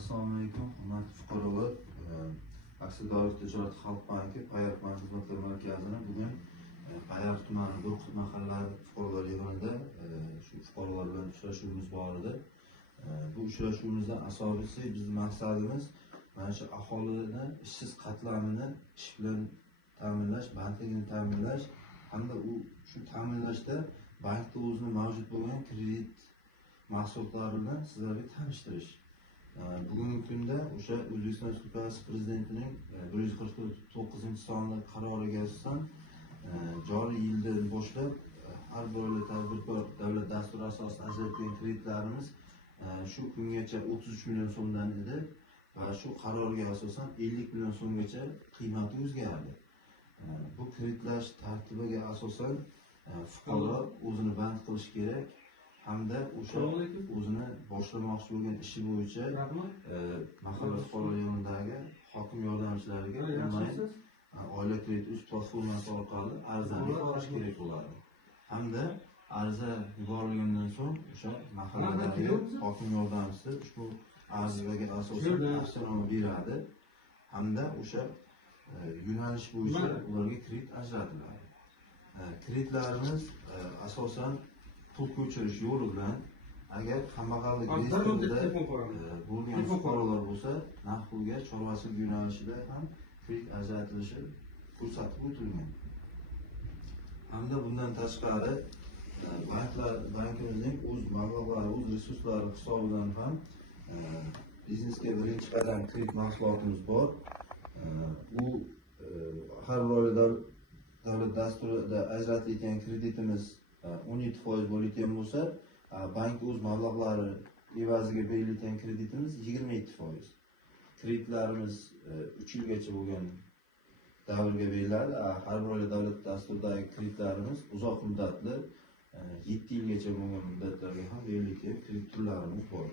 Assalomu alaykum, hurmatli fuqarolar. Aksiyadorlik tijorat xalq banki Payariq bank xizmatlar markazini bugun Payariq tumani Burqut mahallasi fuqarolar yig'inida shu fuqarolar bilan uchrashuvimiz bor edi. Bu uchrashuvimizdan asosiy bizning maqsadimiz mana shu aholini ishsiz qatlamini ish bilan ta'minlash, bandligini ta'minlash hamda shu ta'minlashda bankda o'zini mavjud bo'lgan kredit mahsulotlarini sizlarga tanishtirish. Bugungi kunda o'sha O'zbekiston Respublikasi Prezidentining 149-sonli qaroriga asosan joriy yildan boshlab har bir tadbirkor davlat dasturi asosida ajratilgan kreditlarimiz shu kungacha 33 million so'mdan edi va shu qarorga asosan 50 million so'mgacha qiymati o'zgardi. Bu kreditlash tartibiga asosan fuqaro o'zini band qilish kerak hamda o'sha o'zini boshlamoqchi bo'lgan ishi bo'yicha mahalla fuqarolar yig'inidagi hokim yordamchilariga onlayn oila kredit uz platformasi orqali arizani yuborish kerak bo'ladi. Hamda ariza yuborilgandan so'ng o'sha mahalladagi hokim yordamchisi ushbu arizaga asosan tavsiyanoma beradi hamda o'sha yo'nalish bo'yicha ularga kredit ajratiladi. Kreditlarimiz asosan pul ko'chirish yo'li bilan agar kambag'allik riskida bo'lgan fuqarolar bo'lsa, naqd pulga chorvasilik yo'nalishida ham kredit ajratilishi ko'rsatib o'tilgan. Hamda bundan tashqari bankimizning o'z mablag'lari, o'z resurslari hisobidan ham biznesga birinchi qadam kredit mahsulotimiz bor. Bu har bir davlat dasturida ajratilgan kreditimiz 17% bo'lgan bo'lsa, bank o'z mablag'lari evaziga berilgan kreditimiz 27%. Kreditlarimiz 3 yilgacha bo'lgan davrga beriladi. Har bir davlat dasturidagi kreditlarimiz uzoq muddatli 7 yilgacha bo'lgan muddatlarga ham berilgan kredit turlarimiz bor.